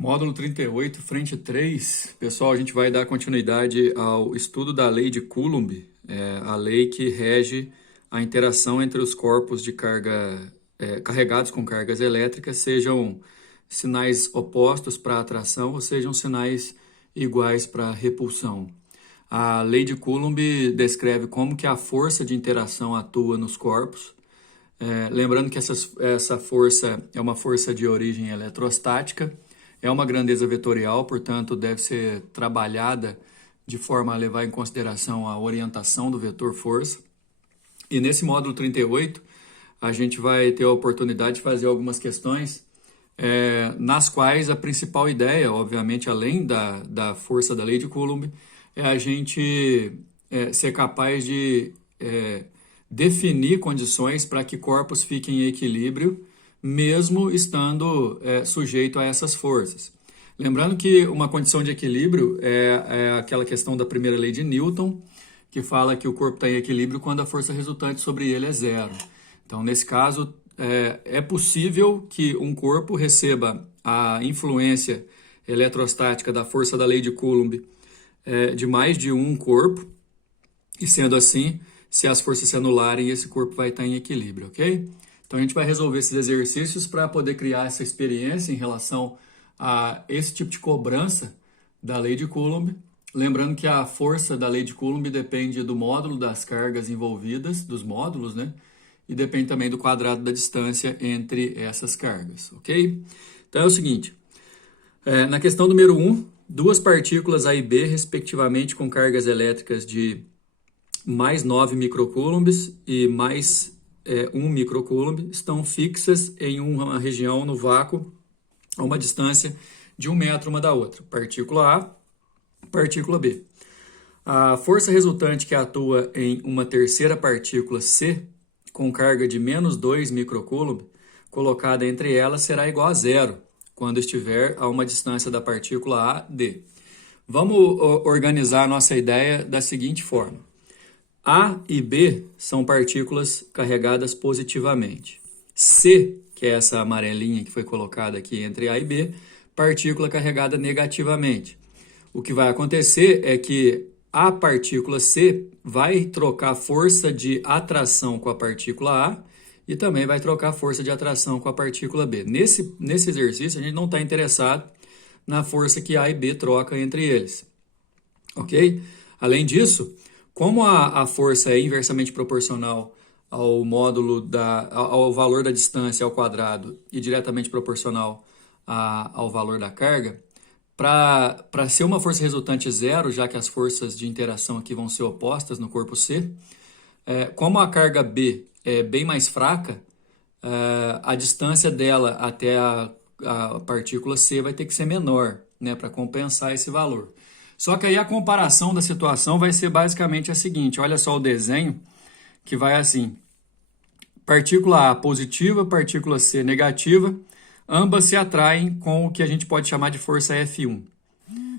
Módulo 38, frente 3. Pessoal, a gente vai dar continuidade ao estudo da lei de Coulomb, a lei que rege a interação entre os corpos de carga carregados com cargas elétricas, sejam sinais opostos para atração ou sejam sinais iguais para repulsão. A lei de Coulomb descreve como que a força de interação atua nos corpos. Lembrando que essa força é uma força de origem eletrostática, é uma grandeza vetorial, portanto, deve ser trabalhada de forma a levar em consideração a orientação do vetor força. E nesse módulo 38, a gente vai ter a oportunidade de fazer algumas questões nas quais a principal ideia, obviamente, além da força da lei de Coulomb, é a gente ser capaz de definir condições para que corpos fiquem em equilíbrio, mesmo estando sujeito a essas forças. Lembrando que uma condição de equilíbrio é aquela questão da primeira lei de Newton, que fala que o corpo está em equilíbrio quando a força resultante sobre ele é zero. Então, nesse caso, é possível que um corpo receba a influência eletrostática da força da lei de Coulomb de mais de um corpo, e sendo assim, se as forças se anularem, esse corpo vai estar em equilíbrio, ok? Então, a gente vai resolver esses exercícios para poder criar essa experiência em relação a esse tipo de cobrança da lei de Coulomb. Lembrando que a força da lei de Coulomb depende do módulo das cargas envolvidas, dos módulos, né? E depende também do quadrado da distância entre essas cargas, ok? Então, é o seguinte, na questão número 1, duas partículas A e B, respectivamente, com cargas elétricas de mais 9 microcoulombs e mais 1 microcoulomb, estão fixas em uma região no vácuo a uma distância de 1 metro uma da outra. Partícula A, partícula B. A força resultante que atua em uma terceira partícula C, com carga de menos 2 microcoulomb, colocada entre elas, será igual a zero, quando estiver a uma distância da partícula A, D. Vamos organizar a nossa ideia da seguinte forma. A e B são partículas carregadas positivamente. C, que é essa amarelinha que foi colocada aqui entre A e B, partícula carregada negativamente. O que vai acontecer é que a partícula C vai trocar força de atração com a partícula A e também vai trocar força de atração com a partícula B. Nesse exercício, a gente não está interessado na força que A e B trocam entre eles. Ok? Além disso, como a força é inversamente proporcional ao módulo ao valor da distância ao quadrado e diretamente proporcional ao valor da carga, para ser uma força resultante zero, já que as forças de interação aqui vão ser opostas no corpo C, como a carga B é bem mais fraca, a distância dela até a partícula C vai ter que ser menor, né, para compensar esse valor. Só que aí a comparação da situação vai ser basicamente a seguinte, olha só o desenho, que vai assim, partícula A positiva, partícula C negativa, ambas se atraem com o que a gente pode chamar de força F1,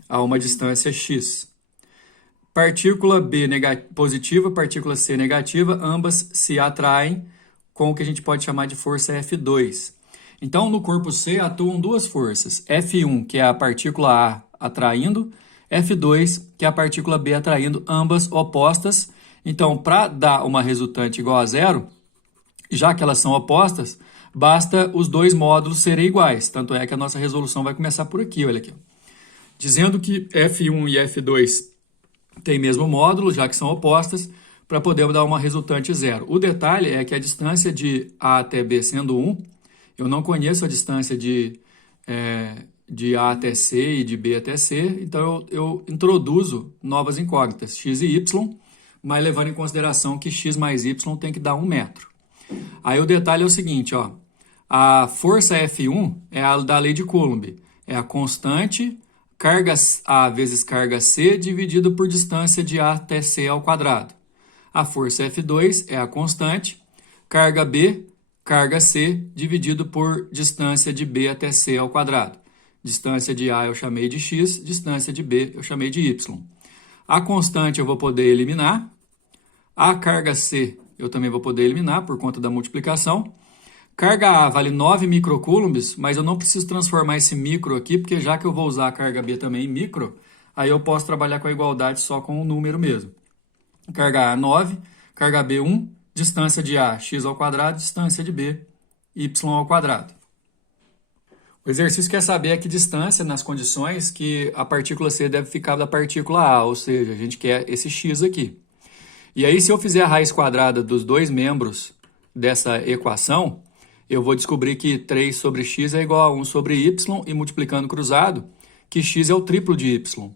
a uma distância x. Partícula B positiva, partícula C negativa, ambas se atraem com o que a gente pode chamar de força F2. Então, no corpo C atuam duas forças, F1, que é a partícula A atraindo, F2, que é a partícula B atraindo, ambas opostas. Então, para dar uma resultante igual a zero, já que elas são opostas, basta os dois módulos serem iguais. Tanto é que a nossa resolução vai começar por aqui, olha aqui. Dizendo que F1 e F2 têm mesmo módulo, já que são opostas, para poder dar uma resultante zero. O detalhe é que a distância de A até B sendo 1, eu não conheço a distância de A até C e de B até C, então eu introduzo novas incógnitas, x e y, mas levando em consideração que x mais y tem que dar 1 metro. Aí o detalhe é o seguinte, ó, a força F1 é a da lei de Coulomb, é a constante carga A vezes carga C dividido por distância de A até C ao quadrado. A força F2 é a constante carga B, carga C dividido por distância de B até C ao quadrado. Distância de A eu chamei de x, distância de B eu chamei de y. A constante eu vou poder eliminar, a carga C eu também vou poder eliminar por conta da multiplicação. Carga A vale 9 microcoulombs, mas eu não preciso transformar esse micro aqui, porque já que eu vou usar a carga B também em micro, aí eu posso trabalhar com a igualdade só com o número mesmo. Carga A 9, carga B 1, distância de A x ao quadrado, distância de B y ao quadrado. O exercício quer saber a que distância nas condições que a partícula C deve ficar da partícula A, ou seja, a gente quer esse x aqui. E aí, se eu fizer a raiz quadrada dos dois membros dessa equação, eu vou descobrir que 3 sobre x é igual a 1 sobre y, e multiplicando cruzado, que x é o triplo de y.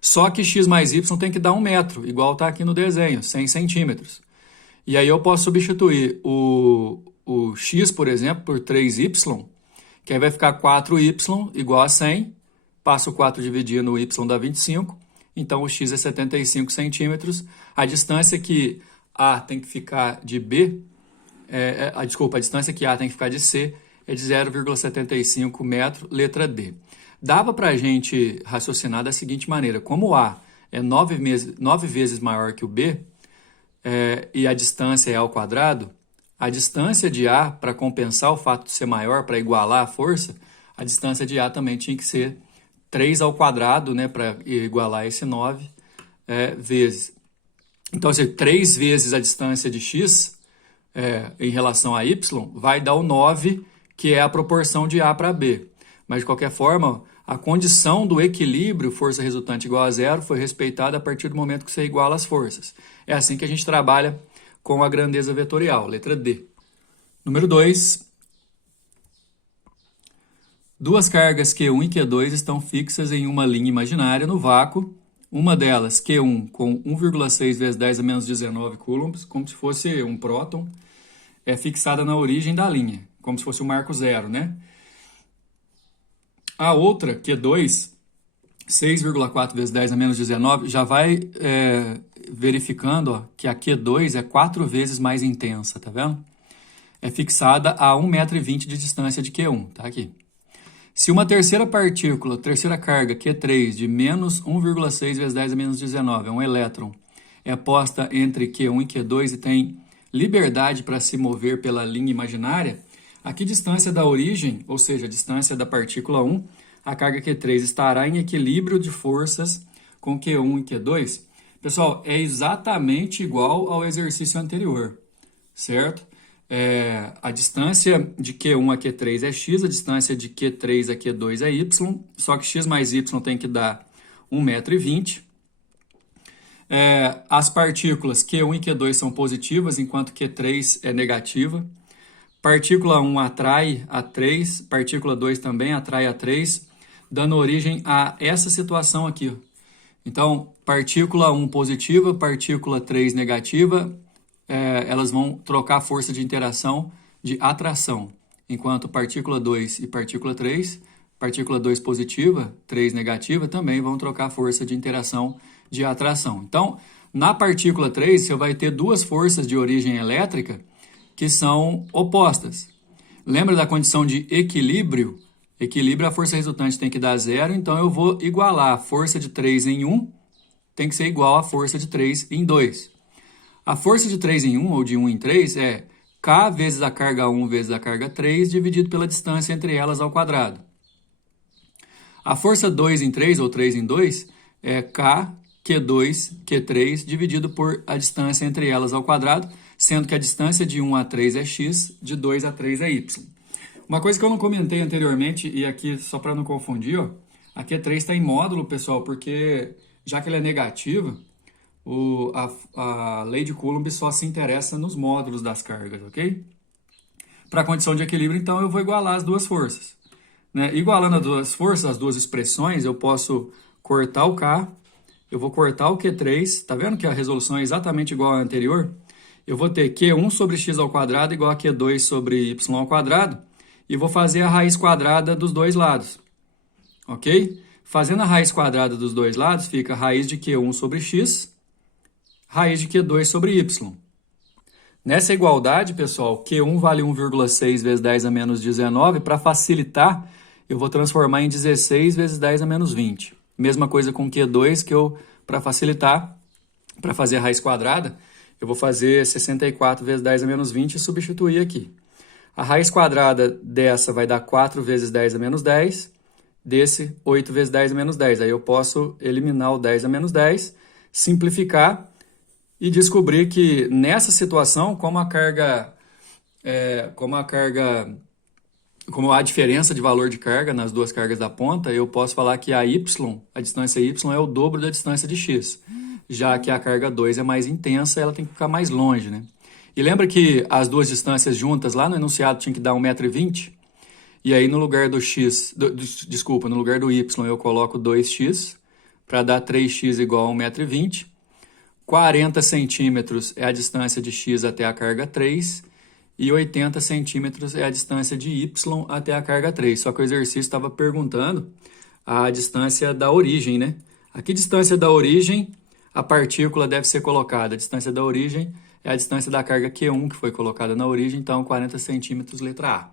Só que x mais y tem que dar 1 metro, igual está aqui no desenho, 100 centímetros. E aí eu posso substituir o x, por exemplo, por 3y, que aí vai ficar 4y igual a 100, passo 4 dividindo o y dá 25, então o x é 75 centímetros. A distância que A tem que ficar de B, a distância que A tem que ficar de C é de 0,75 metro, letra D. Dava para a gente raciocinar da seguinte maneira: como A é 9 vezes maior que o B, e a distância é ao quadrado, a distância de A, para compensar o fato de ser maior, para igualar a força, a distância de A também tinha que ser 3 ao quadrado, né, para igualar esse 9 vezes. Então, se 3 vezes a distância de x em relação a y, vai dar o 9, que é a proporção de A para B. Mas, de qualquer forma, a condição do equilíbrio força resultante igual a zero foi respeitada a partir do momento que você iguala as forças. É assim que a gente trabalha com a grandeza vetorial, letra D. Número 2. Duas cargas Q1 e Q2 estão fixas em uma linha imaginária no vácuo. Uma delas, Q1, com 1,6 vezes 10 a menos 19 coulombs, como se fosse um próton, é fixada na origem da linha, como se fosse o marco zero, né? A outra, Q2, 6,4 vezes 10 a menos 19, já vai verificando que a Q2 é 4 vezes mais intensa, tá vendo? É fixada a 1,20 m de distância de Q1, tá aqui. Se uma terceira partícula, terceira carga, Q3, de menos 1,6 vezes 10 a menos 19, é um elétron, é posta entre Q1 e Q2 e tem liberdade para se mover pela linha imaginária, a que distância da origem, ou seja, a distância da partícula 1, a carga Q3 estará em equilíbrio de forças com Q1 e Q2? Pessoal, é exatamente igual ao exercício anterior, certo? A distância de Q1 a Q3 é x, a distância de Q3 a Q2 é y, só que x mais y tem que dar 1,20 m. As partículas Q1 e Q2 são positivas, enquanto Q3 é negativa. Partícula 1 atrai a 3, partícula 2 também atrai a 3, dando origem a essa situação aqui. Então, partícula 1 positiva, partícula 3 negativa, elas vão trocar a força de interação de atração, enquanto partícula 2 e partícula 3, partícula 2 positiva, 3 negativa, também vão trocar a força de interação de atração. Então, na partícula 3, você vai ter duas forças de origem elétrica que são opostas. Lembra da condição de equilíbrio? Equilíbrio, a força resultante tem que dar zero, então eu vou igualar a força de 3 em 1, tem que ser igual à força de 3 em 2. A força de 3 em 1, ou de 1 em 3, é K vezes a carga 1 vezes a carga 3, dividido pela distância entre elas ao quadrado. A força 2 em 3, ou 3 em 2, é K, Q2, Q3, dividido por a distância entre elas ao quadrado, sendo que a distância de 1 a 3 é x, de 2 a 3 é y. Uma coisa que eu não comentei anteriormente, e aqui só para não confundir, ó, a Q3 está em módulo, pessoal, porque já que ela é negativa, a lei de Coulomb só se interessa nos módulos das cargas, ok? Para a condição de equilíbrio, então, eu vou igualar as duas forças. Né? Igualando as duas forças, as duas expressões, eu posso cortar o K, eu vou cortar o Q3, tá vendo que a resolução é exatamente igual à anterior? Eu vou ter Q1 sobre x ao quadrado igual a Q2 sobre y ao quadrado, e vou fazer a raiz quadrada dos dois lados, ok? Fazendo a raiz quadrada dos dois lados, fica raiz de Q1 sobre x, raiz de Q2 sobre y. Nessa igualdade, pessoal, Q1 vale 1,6 vezes 10 a menos 19. Para facilitar, eu vou transformar em 16 vezes 10 a menos 20. Mesma coisa com Q2, que para facilitar, para fazer a raiz quadrada, eu vou fazer 64 vezes 10 a menos 20 e substituir aqui. A raiz quadrada dessa vai dar 4 vezes 10 a menos 10, desse 8 vezes 10 a menos 10. Aí eu posso eliminar o 10 a menos 10, simplificar e descobrir que nessa situação, como há diferença de valor de carga nas duas cargas da ponta, eu posso falar que a distância y é o dobro da distância de x, já que a carga 2 é mais intensa, ela tem que ficar mais longe, né? E lembra que as duas distâncias juntas lá no enunciado tinha que dar 1,20 m? E aí no lugar do no lugar do y eu coloco 2x para dar 3x igual a 1,20 m. 40 centímetros é a distância de x até a carga 3 e 80 centímetros é a distância de y até a carga 3. Só que o exercício estava perguntando a distância da origem, né? A que distância da origem a partícula deve ser colocada? A distância da origem é a distância da carga Q1 que foi colocada na origem, então 40 centímetros, letra A.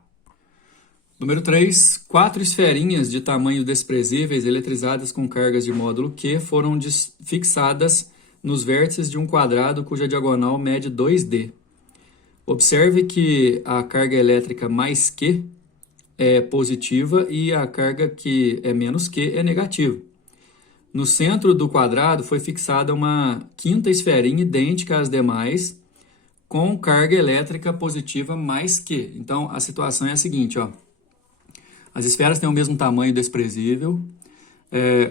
Número 3. 4 esferinhas de tamanho desprezíveis eletrizadas com cargas de módulo Q foram fixadas nos vértices de um quadrado cuja diagonal mede 2D. Observe que a carga elétrica mais Q é positiva e a carga que é menos Q é negativa. No centro do quadrado foi fixada uma quinta esferinha idêntica às demais, com carga elétrica positiva mais Q. Então, a situação é a seguinte, ó. As esferas têm o mesmo tamanho desprezível,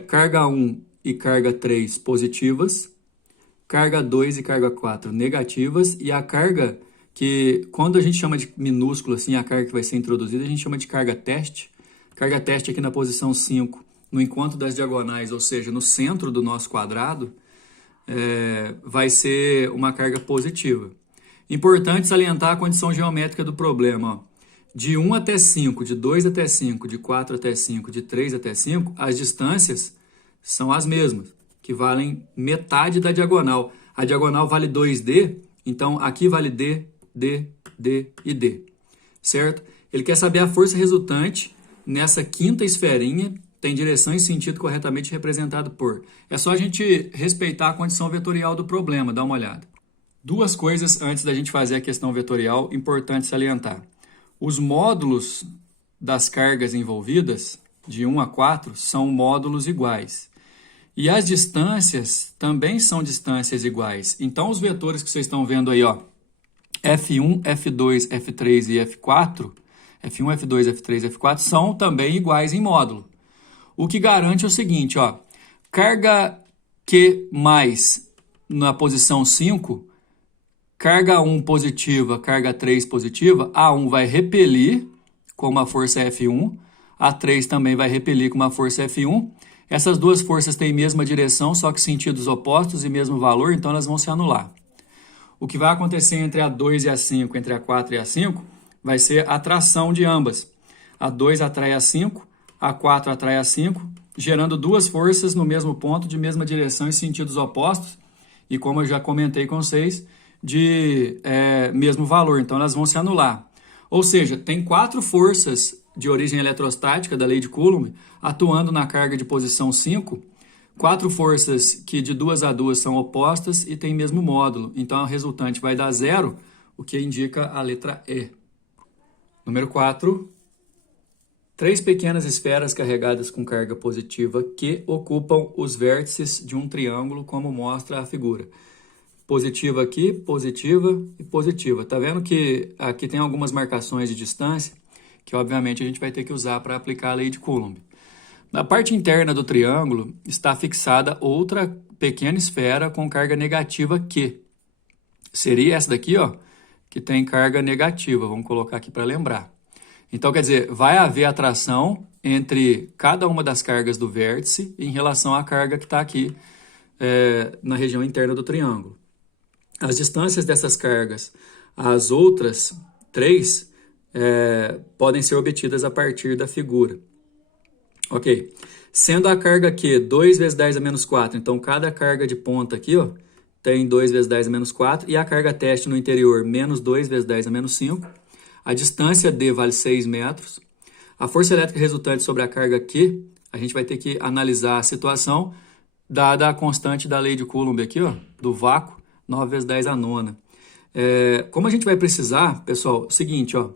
carga 1 e carga 3 positivas, carga 2 e carga 4 negativas, e a carga que, quando a gente chama de minúscula, assim, a carga que vai ser introduzida, a gente chama de carga teste. Carga teste aqui na posição 5, no encontro das diagonais, ou seja, no centro do nosso quadrado, vai ser uma carga positiva. Importante salientar a condição geométrica do problema, ó. De 1 até 5, de 2 até 5, de 4 até 5, de 3 até 5, as distâncias são as mesmas, que valem metade da diagonal. A diagonal vale 2D, então aqui vale D, D, D e D, certo? Ele quer saber a força resultante nessa quinta esferinha, tem direção e sentido corretamente representado por. É só a gente respeitar a condição vetorial do problema, dá uma olhada. Duas coisas antes da gente fazer a questão vetorial, importante salientar. Os módulos das cargas envolvidas, de 1 a 4, são módulos iguais. E as distâncias também são distâncias iguais. Então, os vetores que vocês estão vendo aí, ó, F1, F2, F3 e F4, F1, F2, F3 e F4, são também iguais em módulo. O que garante é o seguinte, ó, carga Q mais na posição 5, carga 1 positiva, carga 3 positiva, A1 vai repelir com uma força F1, A3 também vai repelir com uma força F1. Essas duas forças têm mesma direção, só que sentidos opostos e mesmo valor, então elas vão se anular. O que vai acontecer entre a 2 e a 5, entre a 4 e a 5, vai ser a atração de ambas. A 2 atrai a 5, a 4 atrai a 5, gerando duas forças no mesmo ponto, de mesma direção e sentidos opostos, e como eu já comentei com vocês, de mesmo valor, então elas vão se anular. Ou seja, tem 4 forças de origem eletrostática da lei de Coulomb atuando na carga de posição 5, 4 forças que de 2 a 2 são opostas e têm mesmo módulo, então a resultante vai dar 0, o que indica a letra E. Número 4. 3 pequenas esferas carregadas com carga positiva que ocupam os vértices de um triângulo, como mostra a figura. Positiva aqui, positiva e positiva. Tá vendo que aqui tem algumas marcações de distância que, obviamente, a gente vai ter que usar para aplicar a lei de Coulomb. Na parte interna do triângulo está fixada outra pequena esfera com carga negativa Q. Seria essa daqui, ó, que tem carga negativa. Vamos colocar aqui para lembrar. Então, quer dizer, vai haver atração entre cada uma das cargas do vértice em relação à carga que está aqui na região interna do triângulo. As distâncias dessas cargas, as outras 3, podem ser obtidas a partir da figura. Ok. Sendo a carga Q 2 vezes 10 a menos 4, então cada carga de ponta aqui, ó, tem 2 vezes 10 a menos 4, e a carga teste no interior, menos 2 vezes 10 a menos 5. A distância D vale 6 metros. A força elétrica resultante sobre a carga Q, a gente vai ter que analisar a situação dada a constante da lei de Coulomb aqui, ó, do vácuo, 9 vezes 10 a nona. Como a gente vai precisar, pessoal, é o seguinte, ó,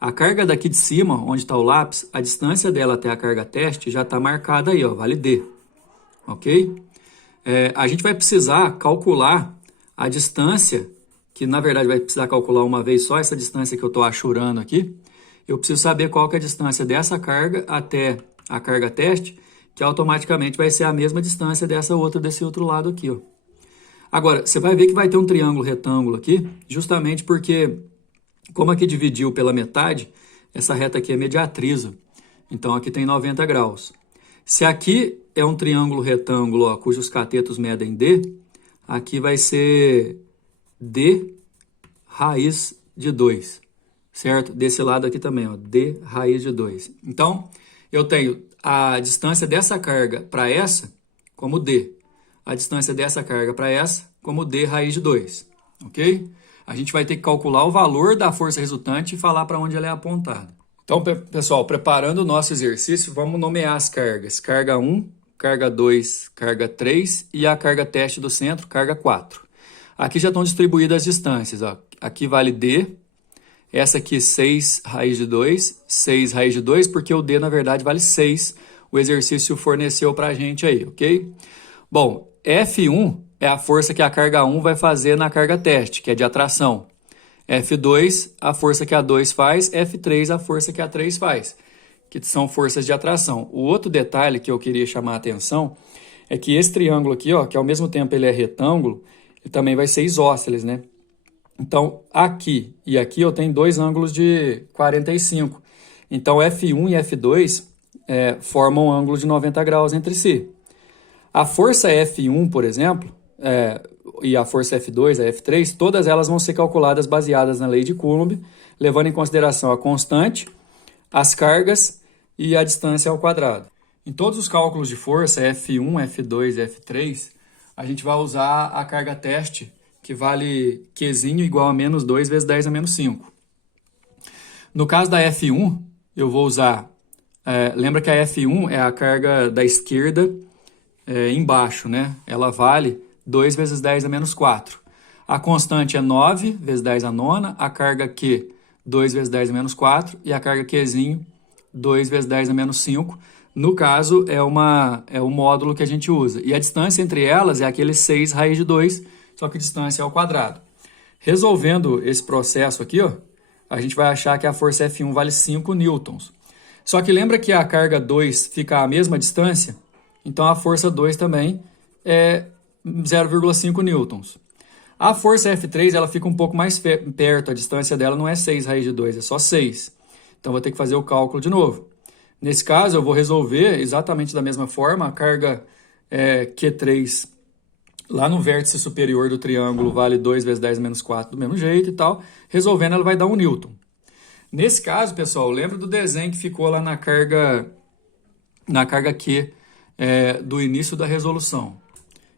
A carga daqui de cima, onde está o lápis, a distância dela até a carga teste já está marcada aí, ó, vale D. Ok? A gente vai precisar calcular a distância, que na verdade vai precisar calcular uma vez só, essa distância que eu estou achurando aqui. Eu preciso saber qual que é a distância dessa carga até a carga teste, que automaticamente vai ser a mesma distância dessa outra, desse outro lado aqui, ó. Agora, você vai ver que vai ter um triângulo retângulo aqui, justamente porque, como aqui dividiu pela metade, essa reta aqui é mediatriz. Então, aqui tem 90 graus. Se aqui é um triângulo retângulo, ó, cujos catetos medem D, aqui vai ser D raiz de 2, certo? Desse lado aqui também, ó, D raiz de 2. Então, eu tenho a distância dessa carga para essa como D. A distância dessa carga para essa como D raiz de 2, ok? A gente vai ter que calcular o valor da força resultante e falar para onde ela é apontada. Então, pessoal, preparando o nosso exercício, vamos nomear as cargas. Carga 1, carga 2, carga 3 e a carga teste do centro, carga 4. Aqui já estão distribuídas as distâncias, ó. Aqui vale D, essa aqui 6 raiz de 2, 6 raiz de 2, porque o D, na verdade, vale 6. O exercício forneceu para a gente aí, ok? Bom, F1 é a força que a carga 1 vai fazer na carga teste, que é de atração. F2, a força que a 2 faz. F3, a força que a 3 faz, que são forças de atração. O outro detalhe que eu queria chamar a atenção é que esse triângulo aqui, ó, que ao mesmo tempo ele é retângulo, ele também vai ser isósceles, né? Então, aqui e aqui eu tenho dois ângulos de 45. Então, F1 e F2 formam um ângulo de 90 graus entre si. A força F1, por exemplo, e a força F2, a F3, todas elas vão ser calculadas baseadas na lei de Coulomb, levando em consideração a constante, as cargas e a distância ao quadrado. Em todos os cálculos de força, F1, F2 e F3, a gente vai usar a carga teste, que vale Qzinho igual a menos 2 vezes 10 a menos 5. No caso da F1, eu vou usar... lembra que a F1 é a carga da esquerda embaixo, né? Ela vale 2 vezes 10 a menos 4. A constante é 9 vezes 10 a nona, a carga Q, 2 vezes 10 a menos 4, e a carga Qzinho, 2 vezes 10 a menos 5. No caso, é o módulo que a gente usa. E a distância entre elas é aquele 6 raiz de 2, só que a distância é ao quadrado. Resolvendo esse processo aqui, ó, a gente vai achar que a força F1 vale 5 newtons. Só que lembra que a carga 2 fica à mesma distância? Então, a força 2 também é 0,5 newtons. A força F3 ela fica um pouco mais perto, a distância dela não é 6 raiz de 2, é só 6. Então, vou ter que fazer o cálculo de novo. Nesse caso, eu vou resolver exatamente da mesma forma. A carga Q3 lá no vértice superior do triângulo vale 2 vezes 10 menos 4 do mesmo jeito e tal. Resolvendo, ela vai dar 1 newton. Nesse caso, pessoal, lembra do desenho que ficou lá na carga Q do início da resolução.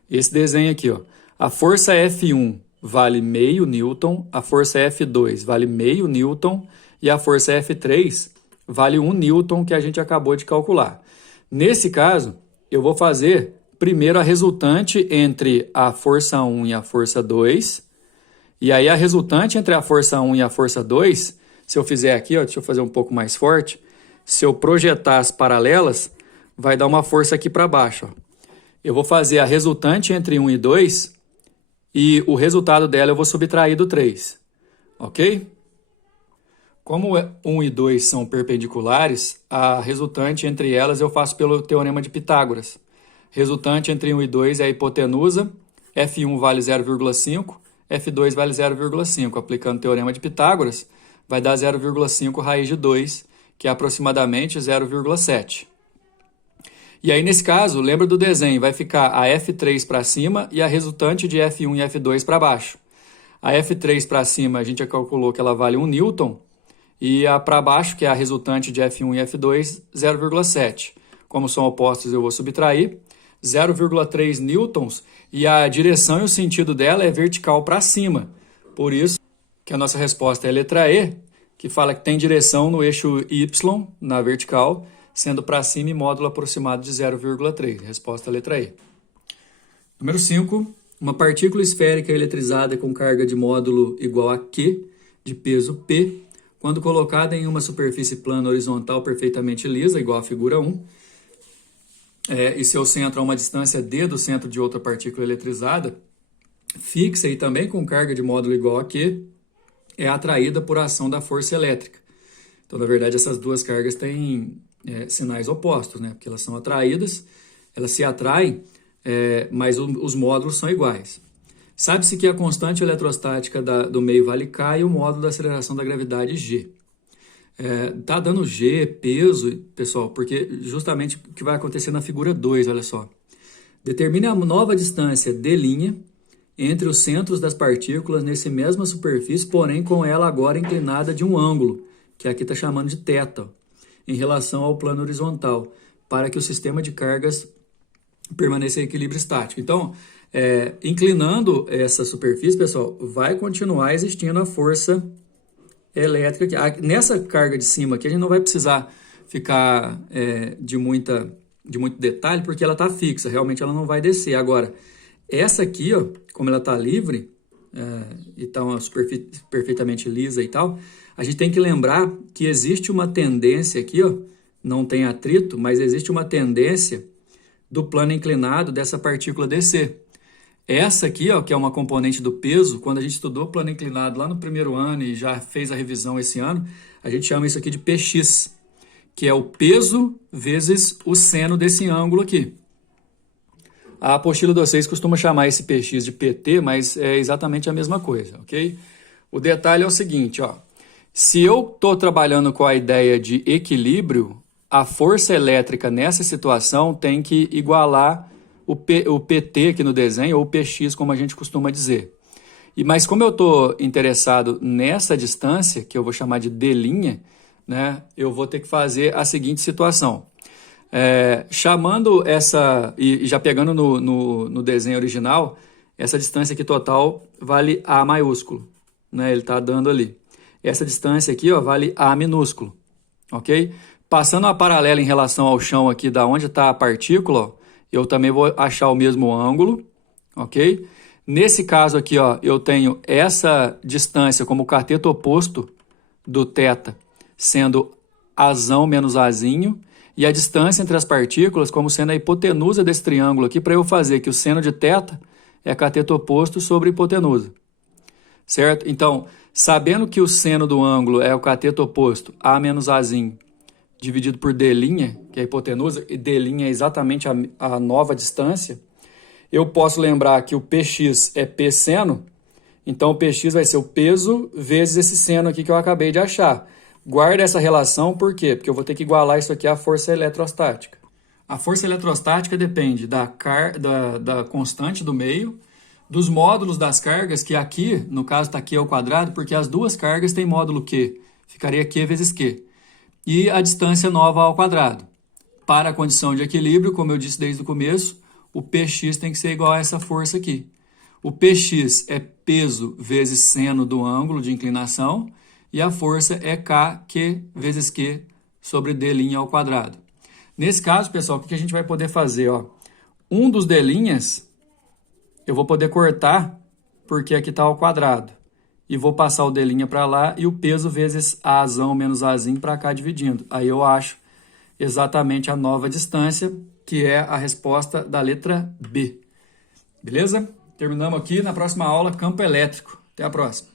Esse desenho aqui, ó. A força F1 vale meio newton, a força F2 vale meio newton e a força F3 vale 1 newton que a gente acabou de calcular. Nesse caso, eu vou fazer primeiro a resultante entre a força 1 e a força 2. E aí a resultante entre a força 1 e a força 2, se eu fizer aqui, ó, deixa eu fazer um pouco mais forte, se eu projetar as paralelas, vai dar uma força aqui para baixo, ó. Eu vou fazer a resultante entre 1 e 2 e o resultado dela eu vou subtrair do 3, ok? Como 1 e 2 são perpendiculares, a resultante entre elas eu faço pelo teorema de Pitágoras. Resultante entre 1 e 2 é a hipotenusa, F1 vale 0,5, F2 vale 0,5. Aplicando o teorema de Pitágoras, vai dar 0,5 raiz de 2, que é aproximadamente 0,7. E aí, nesse caso, lembra do desenho, vai ficar a F3 para cima e a resultante de F1 e F2 para baixo. A F3 para cima, a gente já calculou que ela vale 1 newton, e a para baixo, que é a resultante de F1 e F2, 0,7. Como são opostos, eu vou subtrair 0,3 newtons, e a direção e o sentido dela é vertical para cima. Por isso que a nossa resposta é a letra E, que fala que tem direção no eixo Y, na vertical, sendo para cima e módulo aproximado de 0,3. Resposta letra E. Número 5. Uma partícula esférica eletrizada com carga de módulo igual a Q, de peso P, quando colocada em uma superfície plana horizontal perfeitamente lisa, igual à figura 1, e seu centro a uma distância d do centro de outra partícula eletrizada, fixa e também com carga de módulo igual a Q, é atraída por ação da força elétrica. Então, na verdade, essas duas cargas têm sinais opostos, né? Porque elas são atraídas, elas se atraem, mas os módulos são iguais. Sabe-se que a constante eletrostática do meio vale K e o módulo da aceleração da gravidade G. Tá dando G, peso, pessoal, porque justamente o que vai acontecer na figura 2, olha só. Determine a nova distância d' entre os centros das partículas nesse mesma superfície, porém com ela agora inclinada de um ângulo, que aqui está chamando de θ, em relação ao plano horizontal, para que o sistema de cargas permaneça em equilíbrio estático. Então, inclinando essa superfície, pessoal, vai continuar existindo a força elétrica. Nessa carga de cima aqui, a gente não vai precisar ficar de muito detalhe, porque ela está fixa, realmente ela não vai descer. Agora, essa aqui, ó, como ela está livre, e está uma superfície perfeitamente lisa e tal, a gente tem que lembrar que existe uma tendência aqui, ó, não tem atrito, mas existe uma tendência do plano inclinado dessa partícula descer. Essa aqui, ó, que é uma componente do peso, quando a gente estudou plano inclinado lá no primeiro ano e já fez a revisão esse ano, a gente chama isso aqui de Px, que é o peso vezes o seno desse ângulo aqui. A apostila de vocês costuma chamar esse Px de PT, mas é exatamente a mesma coisa, ok? O detalhe é o seguinte, ó. Se eu estou trabalhando com a ideia de equilíbrio, a força elétrica nessa situação tem que igualar o PT aqui no desenho, ou Px, como a gente costuma dizer. Mas como eu estou interessado nessa distância, que eu vou chamar de d', né, eu vou ter que fazer a seguinte situação. Chamando essa, e já pegando no desenho original, essa distância aqui total vale A maiúsculo, né, ele está dando ali. Essa distância aqui, ó, vale A minúsculo, ok? Passando a paralela em relação ao chão aqui, da onde está a partícula, ó, eu também vou achar o mesmo ângulo, ok? Nesse caso aqui, ó, eu tenho essa distância como cateto oposto do θ, sendo Azão menos Azinho, e a distância entre as partículas como sendo a hipotenusa desse triângulo aqui, para eu fazer que o seno de θ é cateto oposto sobre hipotenusa, certo? Então, sabendo que o seno do ângulo é o cateto oposto, A menos Azinho, dividido por d', que é a hipotenusa, e d' é exatamente a nova distância, eu posso lembrar que o Px é P seno, então o Px vai ser o peso vezes esse seno aqui que eu acabei de achar. Guarda essa relação, por quê? Porque eu vou ter que igualar isso aqui à força eletrostática. A força eletrostática depende da constante do meio, dos módulos das cargas, que aqui, no caso está Q ao quadrado, porque as duas cargas têm módulo Q, ficaria Q vezes Q. E a distância nova ao quadrado. Para a condição de equilíbrio, como eu disse desde o começo, o Px tem que ser igual a essa força aqui. O Px é peso vezes seno do ângulo de inclinação e a força é Kq vezes Q sobre d' ao quadrado. Nesse caso, pessoal, o que a gente vai poder fazer? Ó? Um dos d' eu vou poder cortar porque aqui está ao quadrado. E vou passar o d' para lá e o peso vezes Azão menos Azinho para cá dividindo. Aí eu acho exatamente a nova distância, que é a resposta da letra B. Beleza? Terminamos aqui. Na próxima aula, campo elétrico. Até a próxima.